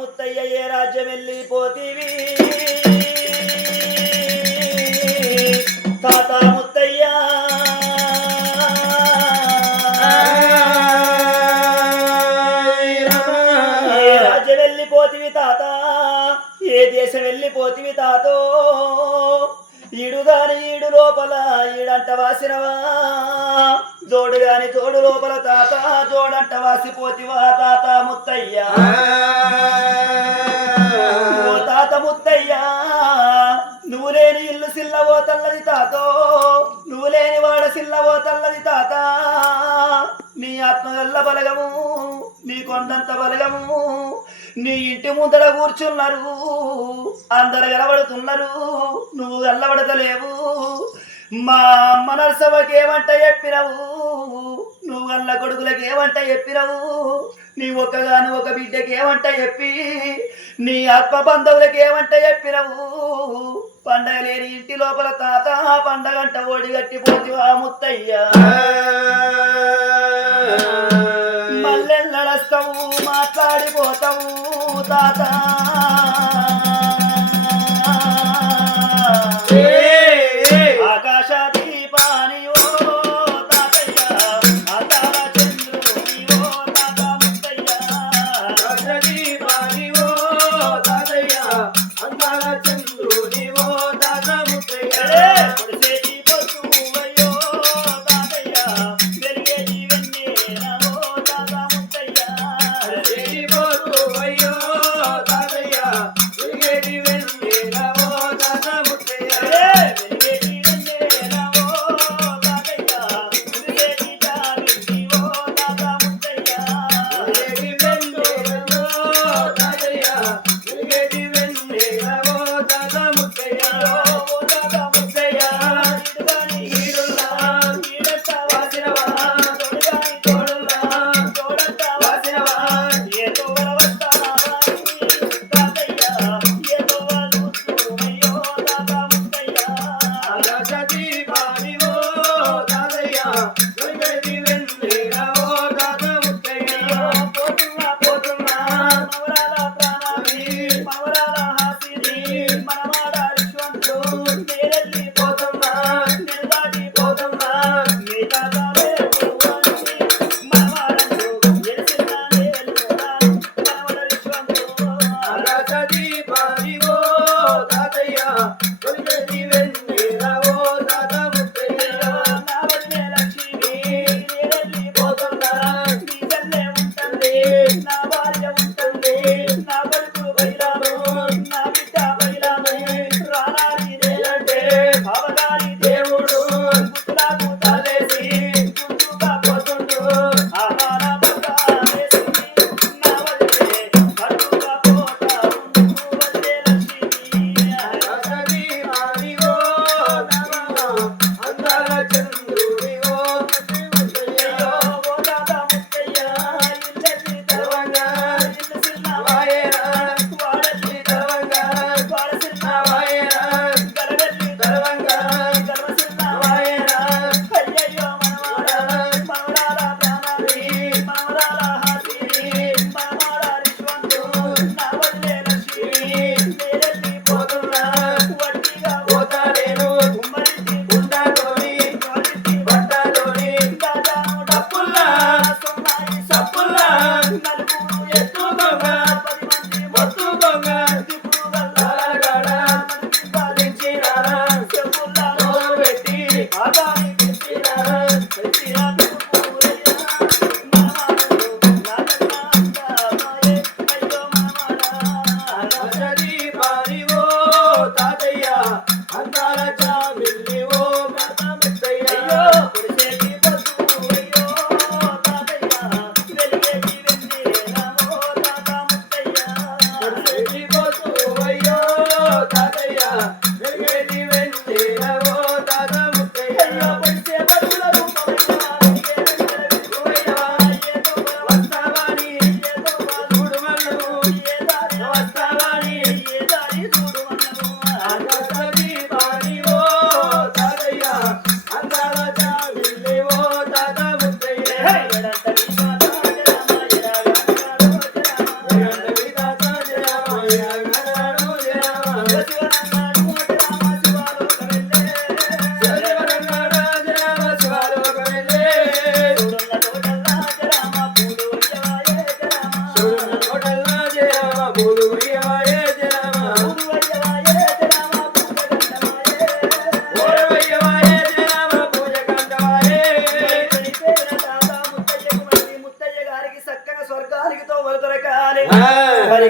ముత్తయ్య ఏ రాజ్యం వెళ్ళిపోతీవి తాత ముత్తయ్య. ఏ రాజ్యం వెళ్ళిపోతివి తాత? ఏ దేశం వెళ్ళిపోతివి తాతో? ఈడుగాని ఈడు లోపల ఈడంట వాసినవా? జోడు గాని జోడు లోపల తాత జోడంట వాసిపోతివా తాత ముత్తయ్య? లేని ఇల్లు సిల్లవో తల్లది తాతో. నువ్వు లేని వాడ సిల్లవో తల్లది తాత. నీ ఆత్మగల్ల బలగము నీ కొండంత బలగము నీ ఇంటి ముందర కూర్చున్నారు అందరు వెలబడుతున్నారు నువ్వు గల్లబడతలేవు మా అమ్మ నరసవకి ఏమంట చెప్పినవు? నువ్వు గల్ల కొడుకులకి ఏమంట చెప్పినవు? నీ ఒక్కగాను ఒక బిడ్డకి ఏమంట చెప్పి? నీ ఆత్మ బంధువులకి ఏమంట చెప్పినవు? పండగ లేని ఇంటి లోపల తాత పండగంట ఓడి ముత్తయ్య. ముత్తయ్యా మల్లెల్లడస్తావు మాట్లాడిపోతావు తాత. ఏ పొడిసేటి పొద్దువయ్యో love. i Tati. Amen.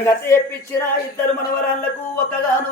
కథ చెప్పించిన ఇద్దరు మనవరాళ్ళకు ఒకగాను